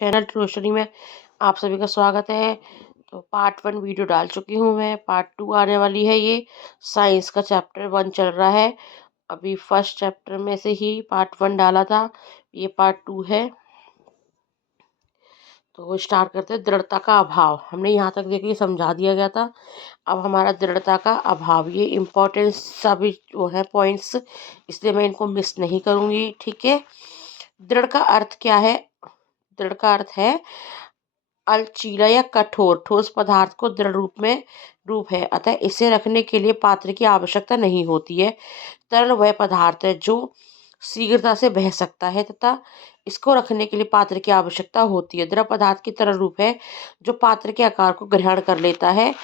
Channel रोशनी में आप सभी का स्वागत है। तो पार्ट 1 वीडियो डाल चुकी हूँ मैं, पार्ट 2 आने वाली है। ये साइंस का चैप्टर 1 चल रहा है। अभी फर्स्ट चैप्टर में से ही पार्ट 1 डाला था, ये पार्ट 2 है। तो स्टार्ट करते हैं। दृढ़ता का अभाव, हमने यहाँ तक देखिए समझा दिया गया था। अब हमारा दृढ़ता का अभाव, ये इम्पोर्टेंस सभी जो है पॉइंट्स, इसलिए मैं इनको मिस नहीं करूँगी। ठीक है। दृढ़ का अर्थ क्या है? दृढ़ का अर्थ है अलचीला या कठोर ठोस पदार्थ को दृढ़ रूप है, अतः इसे रखने के लिए पात्र की आवश्यकता नहीं होती है। तरल वह पदार्थ है जो शीघ्रता से बह सकता है तथा इसको रखने के लिए पात्र की आवश्यकता होती है। द्रव पदार्थ की तरल रूप है जो पात्र के आकार को ग्रहण कर लेता है,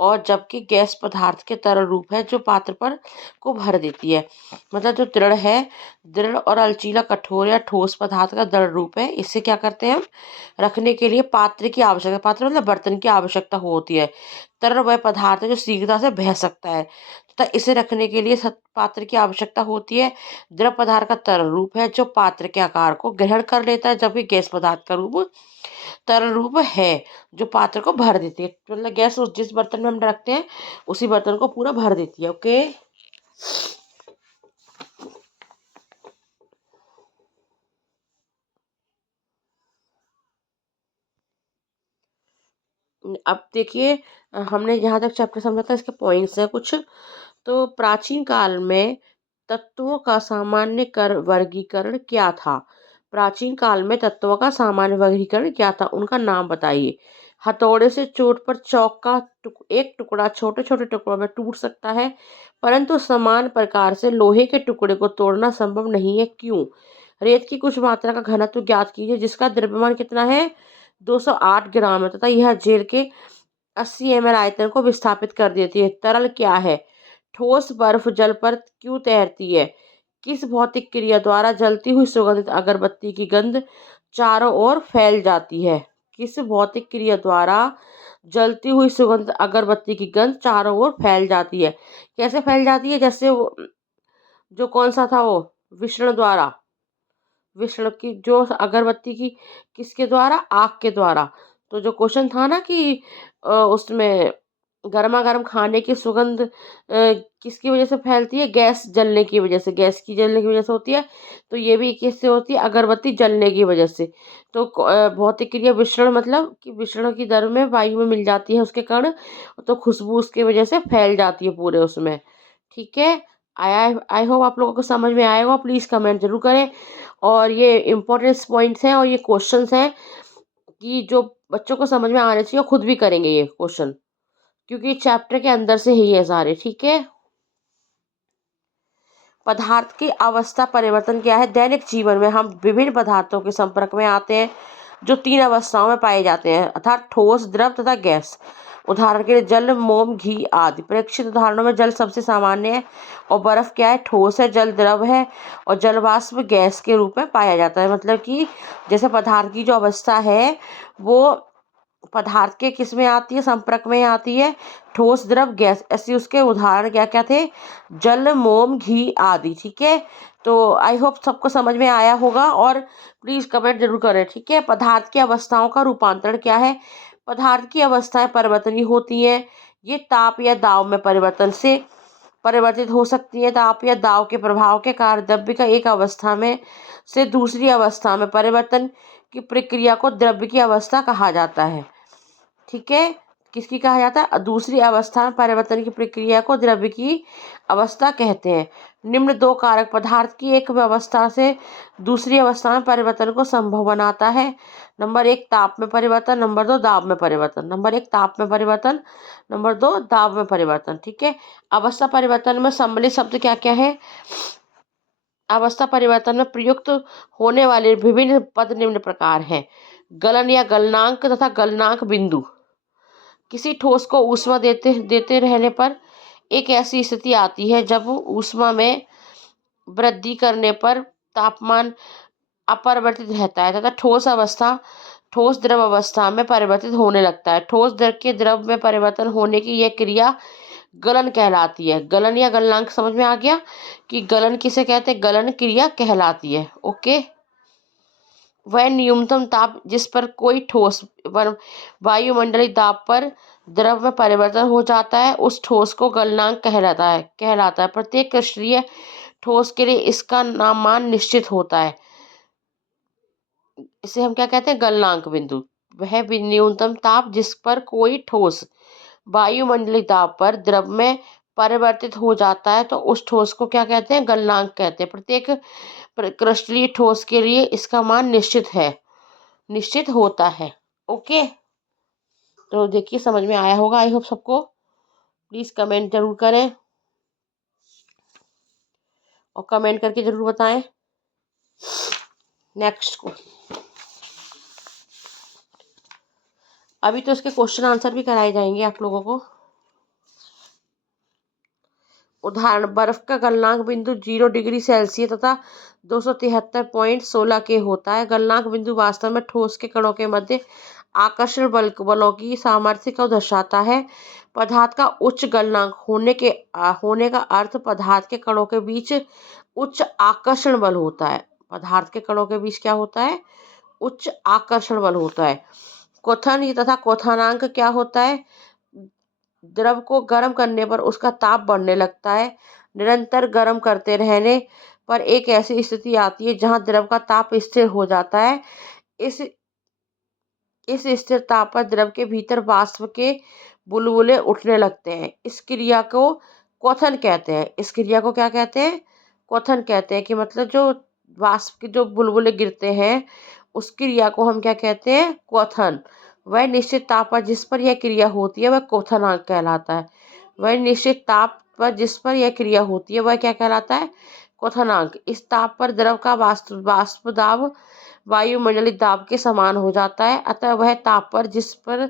और जबकि गैस पदार्थ के तरल रूप है जो पात्र पर को भर देती है। मतलब जो दृढ़ है, दृढ़ और अलचीला कठोर या ठोस पदार्थ का दृढ़ रूप है, इससे क्या करते हैं हम? रखने के लिए पात्र की आवश्यकता, पात्र मतलब बर्तन की आवश्यकता होती है। तरल वह पदार्थ है जो शीघ्रता से बह सकता है तथा इसे रखने के लिए पात्र की आवश्यकता होती है। द्रव पदार्थ का तरल रूप है जो पात्र के आकार को ग्रहण कर लेता है, जबकि गैस पदार्थ का रूप तरल रूप है जो पात्र को भर देती है। मतलब गैस उस जिस बर्तन में हम रखते हैं उसी बर्तन को पूरा भर देती है। ओके। अब देखिए, हमने यहाँ तक चैप्टर समझा था, इसके पॉइंट्स हैं कुछ। तो प्राचीन काल में तत्वों का सामान्य कर वर्गीकरण क्या था? प्राचीन काल में तत्वों का सामान्य वर्गीकरण क्या था? उनका नाम बताइए। हथौड़े से चोट पर चौक का एक टुकड़ा छोटे छोटे टुकड़ों में टूट सकता है, परंतु समान प्रकार से लोहे के टुकड़े को तोड़ना संभव नहीं है। क्यों? रेत की कुछ मात्रा का घनत्व ज्ञात कीजिए जिसका द्रव्यमान कितना है? 208 ग्राम है तथा यह जेल के 80 ml आयतन को विस्थापित कर देती है। तरल क्या है? ठोस बर्फ जल पर क्यों तैरती है? किस भौतिक क्रिया द्वारा जलती हुई सुगंधित अगरबत्ती की गंध चारों ओर फैल जाती है? किस भौतिक क्रिया द्वारा जलती हुई सुगंधित अगरबत्ती की गंध चारों ओर फैल जाती है? कैसे फैल जाती है? जैसे जो कौन सा था वो, विषण द्वारा। विषण की जो अगरबत्ती की, किसके द्वारा? आग के द्वारा। तो जो क्वेश्चन था ना कि उसमें गर्मा गर्म खाने की सुगंध किसकी वजह से फैलती है? गैस जलने की वजह से, गैस की जलने की वजह से होती है। तो ये भी किससे होती है? अगरबत्ती जलने की वजह से। तो भौतिक क्रिया विषण, मतलब कि विषण की दर में वायु में मिल जाती है उसके कण, तो खुशबू उसकी वजह से फैल जाती है पूरे उसमें। ठीक है। आई होप आप लोगों को समझ में आएगा। प्लीज़ कमेंट जरूर करें। और ये इम्पोर्टेंस पॉइंट्स हैं और ये क्वेश्चंस हैं कि जो बच्चों को समझ में आने चाहिए, और खुद भी करेंगे ये क्वेश्चन, क्योंकि चैप्टर के अंदर से ही है सारे। ठीक है। पदार्थ की अवस्था परिवर्तन क्या है? दैनिक जीवन में हम विभिन्न पदार्थों के संपर्क में आते हैं जो 3 अवस्थाओं में पाए जाते हैं, अर्थात ठोस, द्रव तथा गैस। उदाहरण के लिए जल, मोम, घी आदि। परीक्षित उदाहरणों में जल सबसे सामान्य है, और बर्फ क्या है? ठोस है। जल द्रव है, और जल वाष्प गैस के रूप में पाया जाता है। मतलब कि जैसे पदार्थ की जो अवस्था है वो पदार्थ के किस में आती है? संपर्क में आती है। ठोस, द्रव, गैस। ऐसे उसके उदाहरण क्या क्या थे? जल, मोम, घी आदि। ठीक है। तो आई होप सबको समझ में आया होगा, और प्लीज़ कमेंट जरूर करें। ठीक है। पदार्थ की अवस्थाओं का रूपांतरण क्या है? पदार्थ की अवस्थाएं परिवर्तनीय होती हैं। ये ताप या दाब में परिवर्तन से परिवर्तित हो सकती है। ताप या दाब के प्रभाव के कारण द्रव्य का एक अवस्था में से दूसरी अवस्था में परिवर्तन की प्रक्रिया को द्रव्य की अवस्था कहा जाता है। ठीक है। किसकी कहा जाता है? दूसरी अवस्था में परिवर्तन की प्रक्रिया को द्रव्य की अवस्था कहते हैं। निम्न दो कारक पदार्थ की एक अवस्था से दूसरी अवस्था में परिवर्तन को संभव बनाता है। नंबर 1 ताप में परिवर्तन, नंबर 2 दाब में परिवर्तन। नंबर 1 ताप में परिवर्तन, नंबर 2 दाब में परिवर्तन। ठीक है। अवस्था परिवर्तन में सम्मिलित शब्द क्या क्या है? अवस्था परिवर्तन में प्रयुक्त होने वाले विभिन्न पद निम्न प्रकार हैं। गलन या गलनांक तथा गलनांक बिंदु। किसी ठोस को ऊष्मा देते देते रहने पर एक ऐसी स्थिति आती है जब ऊष्मा में वृद्धि करने पर तापमान अपरिवर्तित रहता है तथा ठोस द्रव अवस्था में परिवर्तित होने लगता है। ठोस द्रव के द्रव में परिवर्तन होने की यह क्रिया गलन कहलाती है। गलन या गलनांक समझ में आ गया कि गलन किसे कहते हैं? गलन क्रिया कहलाती है। ओके। वह न्यूनतम ताप जिस पर कोई ठोस वायुमंडलीय दाब पर द्रव में परिवर्तन हो जाता है उस ठोस को गलनांक कहलाता है। प्रत्येक क्रिस्टलीय ठोस के लिए इसका मान निश्चित होता है। इसे हम क्या कहते हैं? गलनांक बिंदु। वह न्यूनतम ताप जिस पर कोई ठोस वायुमंडलीय दाब पर द्रव में परिवर्तित हो जाता है तो उस ठोस को क्या कहते हैं? गलनांक कहते हैं। प्रत्येक क्रिस्टलीय ठोस के लिए इसका मान निश्चित होता है। ओके, तो देखिए समझ में आया होगा आई होप सबको। प्लीज कमेंट जरूर करें और कमेंट करके जरूर बताएं। नेक्स्ट को अभी तो इसके क्वेश्चन आंसर भी कराए जाएंगे आप लोगों को। उदाहरण, बर्फ का गलनांक बिंदु 0 डिग्री सेल्सियस तथा 273.16 के होता है। गलनांक बिंदु वास्तव में ठोस के कणों के मध्य आकर्षण बलों की सामर्थ्य को दर्शाता है। पदार्थ का उच्च गलनांक होने का अर्थ पदार्थ के कणों के बीच उच्च आकर्षण बल होता है। पदार्थ के कणों के बीच क्या होता है? उच्च आकर्षण बल होता है। क्वथन तथा क्वथनांक क्या होता है? द्रव को गर्म करने पर उसका ताप बढ़ने लगता है। निरंतर गर्म करते रहने पर एक ऐसी स्थिति आती है जहां द्रव का ताप स्थिर हो जाता है। इस स्थिर ताप पर द्रव के भीतर वाष्प के बुलबुले उठने लगते हैं। इस क्रिया को क्वथन कहते हैं। इस क्रिया को क्या कहते हैं? क्वथन कहते हैं। कि मतलब जो वाष्प के जो बुलबुले गिरते हैं उस क्रिया को हम क्या कहते हैं? क्वथन। वह निश्चित ताप पर जिस पर यह क्रिया होती है वह क्वथनांक कहलाता है। वह निश्चित ताप पर जिस पर यह क्रिया होती है वह क्या कहलाता है? क्वथनांक। इस ताप पर द्रव का वाष्प दाब वायुमंडलीय दाब के समान हो जाता है। अतः वह ताप पर जिस पर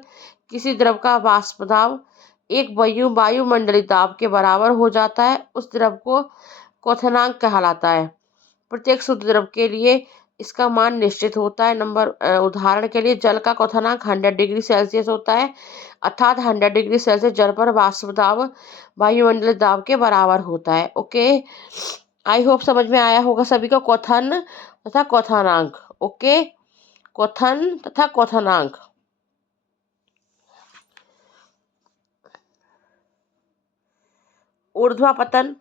किसी द्रव का वाष्प दाब एक वायुमंडलीय दाब के बराबर हो जाता है उस द्रव को क्वथनांक कहलाता है। प्रत्येक शुद्ध द्रव के लिए इसका मान निश्चित होता है। उदाहरण के लिए जल का क्वथनांक 100 डिग्री सेल्सियस होता है, अर्थात 100 डिग्री सेल्सियस जल पर वाष्प दाब वायुमंडलीय दाब के बराबर होता है। ओके, आई होप समझ में आया होगा सभी को क्वथन तथा क्वथनांक। ओके, क्वथन तथा क्वथनांक। ऊर्ध्वापतन,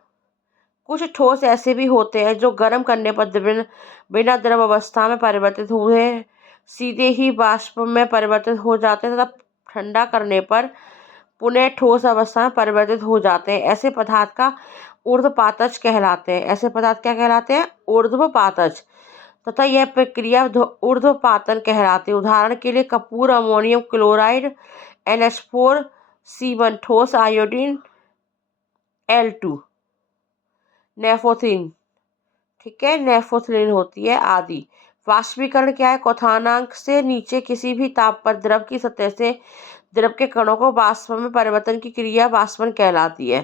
कुछ ठोस ऐसे भी होते हैं जो गर्म करने पर बिना द्रव अवस्था में परिवर्तित हुए सीधे ही वाष्प में परिवर्तित हो जाते हैं तथा ठंडा करने पर पुनः ठोस अवस्था में परिवर्तित हो जाते हैं। ऐसे पदार्थ का ऊर्ध्वपातज कहलाते हैं। ऐसे पदार्थ क्या कहलाते हैं? ऊर्ध्वपातज। तथा यह प्रक्रिया ऊर्ध्वपातन कहलाती है। उदाहरण के लिए कपूर, अमोनियम क्लोराइड NH4C1, ठोस आयोडीन L2, नेफोथिन, ठीक है, नेफोथिलीन होती है आदि। वाष्पीकरण क्या है? क्वथनांक से नीचे किसी भी ताप पर द्रव की सतह से द्रव के कणों को वाष्प में परिवर्तन की क्रिया वाष्पन कहलाती है।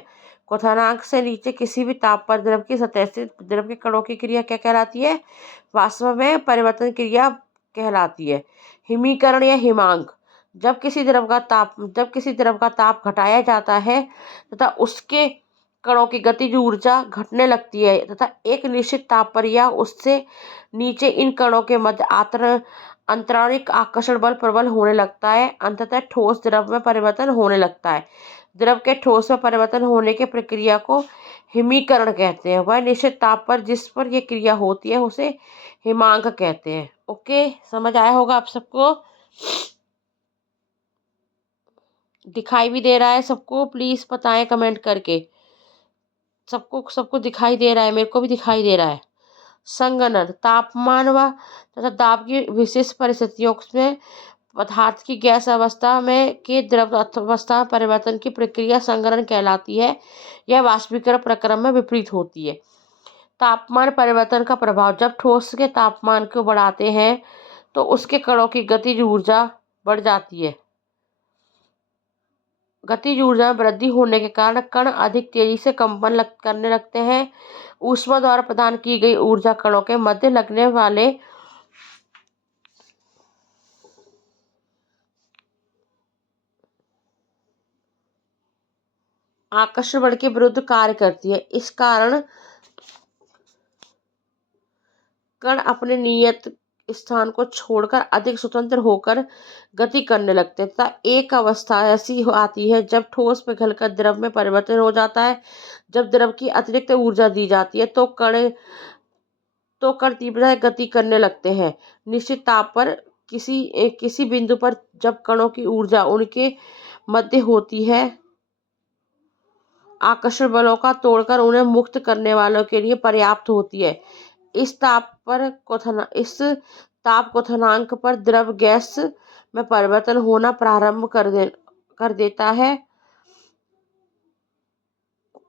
क्वथनांक से नीचे किसी भी ताप पर द्रव की सतह से द्रव के कणों की क्रिया क्या कहलाती है? वाष्प में परिवर्तन क्रिया कहलाती है। हिमीकरण या हिमांक, जब किसी द्रव का ताप घटाया जाता है तथा उसके कणों की गतिज ऊर्जा घटने लगती है तथा एक निश्चित ताप पर या उससे नीचे इन कणों के मध्य अंतराणिक आकर्षण बल प्रबल होने लगता है। अंततः ठोस द्रव में परिवर्तन होने लगता है। द्रव के ठोस में परिवर्तन होने की प्रक्रिया को हिमीकरण कहते हैं। वह निश्चित ताप पर जिस पर यह क्रिया होती है उसे हिमांक कहते हैं। ओके, समझ आया होगा आप सबको? दिखाई भी दे रहा है सबको? प्लीज बताएं कमेंट करके। सबको दिखाई दे रहा है? मेरे को भी दिखाई दे रहा है। संघनन, तापमान व तथा दाब की विशेष परिस्थितियों में पदार्थ की गैस अवस्था में के द्रव अवस्था में परिवर्तन की प्रक्रिया संघनन कहलाती है। यह वाष्पीकरण प्रक्रिया में विपरीत होती है। तापमान परिवर्तन का प्रभाव, जब ठोस के तापमान को बढ़ाते हैं तो उसके कणों की गतिज ऊर्जा बढ़ जाती है। गतिज ऊर्जा में वृद्धि होने के कारण कण अधिक तेजी से कंपन करने लगते हैं। ऊष्मा द्वारा प्रदान की गई ऊर्जा कणों के मध्य लगने वाले आकर्षण बल के विरुद्ध कार्य करती है। इस कारण कण अपने नियत स्थान को छोड़कर अधिक स्वतंत्र होकर गति करने लगते हैं, तथा एक अवस्था ऐसी आती है जब ठोस पिघलकर द्रव में परिवर्तन हो जाता है। जब द्रव की अतिरिक्त ऊर्जा दी जाती है तो कण तीव्रता से गति करने लगते हैं। निश्चित ताप पर किसी बिंदु पर जब कणों की ऊर्जा उनके मध्य होती है, आकर्षण बलों का तोड़कर उन्हें मुक्त करने वालों के लिए पर्याप्त होती है। इस ताप क्वथनांक पर द्रव गैस में परिवर्तन होना प्रारंभ कर देता है।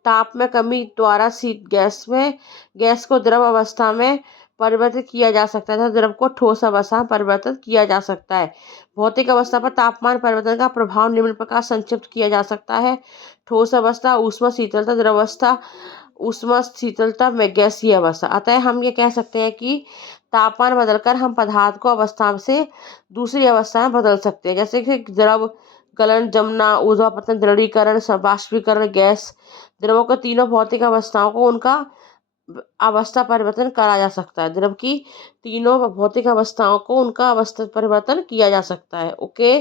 ताप में कमी द्वारा गैस को द्रव अवस्था में परिवर्तित किया जा सकता है तथा द्रव को ठोस अवस्था में परिवर्तित किया जा सकता है। भौतिक अवस्था पर तापमान परिवर्तन का प्रभाव निम्न प्रकार संक्षिप्त किया जा सकता है। ठोस अवस्था, ऊष्मा शीतलता, द्रवावस्था, ऊष्मा शीतलता में गैसीय अवस्था। अतः हम ये कह सकते हैं कि तापमान बदलकर हम पदार्थ को अवस्था से दूसरी अवस्था में बदल सकते हैं, जैसे कि द्रव, गलन, जमना, ऊर्ध्वापतन, दृढ़ीकरण, बाष्पीकरण, गैस। द्रवों के तीनों भौतिक अवस्थाओं को उनका अवस्था परिवर्तन करा जा सकता है। द्रव की तीनों भौतिक अवस्थाओं को उनका अवस्था परिवर्तन किया जा सकता है। ओके,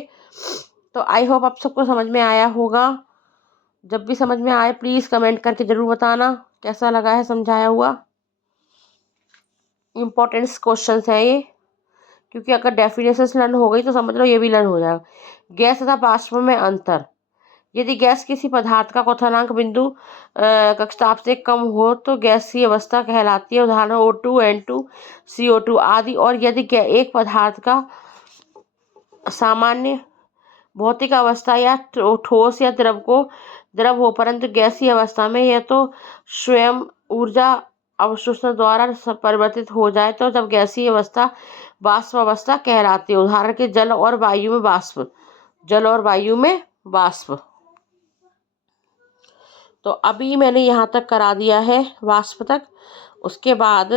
तो आई होप आप सबको समझ में आया होगा। जब भी समझ में आए प्लीज़ कमेंट करके ज़रूर बताना कैसा लगा है समझाया हुआ। इम्पोर्टेंट्स क्वेश्चंस हैं ये, क्योंकि अगर डेफिनेशन लर्न हो गई तो समझ लो ये भी लर्न हो जाएगा। गैस तथा वाष्प में अंतर। यदि गैस किसी पदार्थ का क्वथनांक बिंदु कक्षताप से कम हो तो गैसीय अवस्था कहलाती है, उदाहरण O2, N2, CO2 आदि। और यदि एक पदार्थ का सामान्य भौतिक अवस्था या ठोस या द्रव हो परंतु गैसीय अवस्था में यह तो स्वयं ऊर्जा अवशोषण द्वारा परिवर्तित हो जाए तो जब गैसीय अवस्था वाष्प अवस्था कहलाती है, उदाहरण के जल और वायु में वाष्प। तो अभी मैंने यहाँ तक करा दिया है वाष्प तक। उसके बाद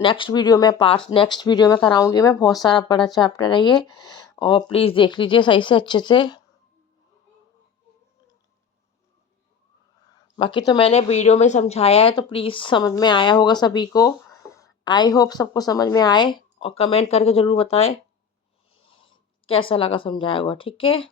नेक्स्ट वीडियो में कराऊंगी मैं। बहुत सारा बड़ा चैप्टर है ये, और प्लीज़ देख लीजिए सही से अच्छे से। बाकी तो मैंने वीडियो में समझाया है, तो प्लीज़ समझ में आया होगा सभी को। आई होप सबको समझ में आए, और कमेंट करके ज़रूर बताएं कैसा लगा समझाया हुआ। ठीक है।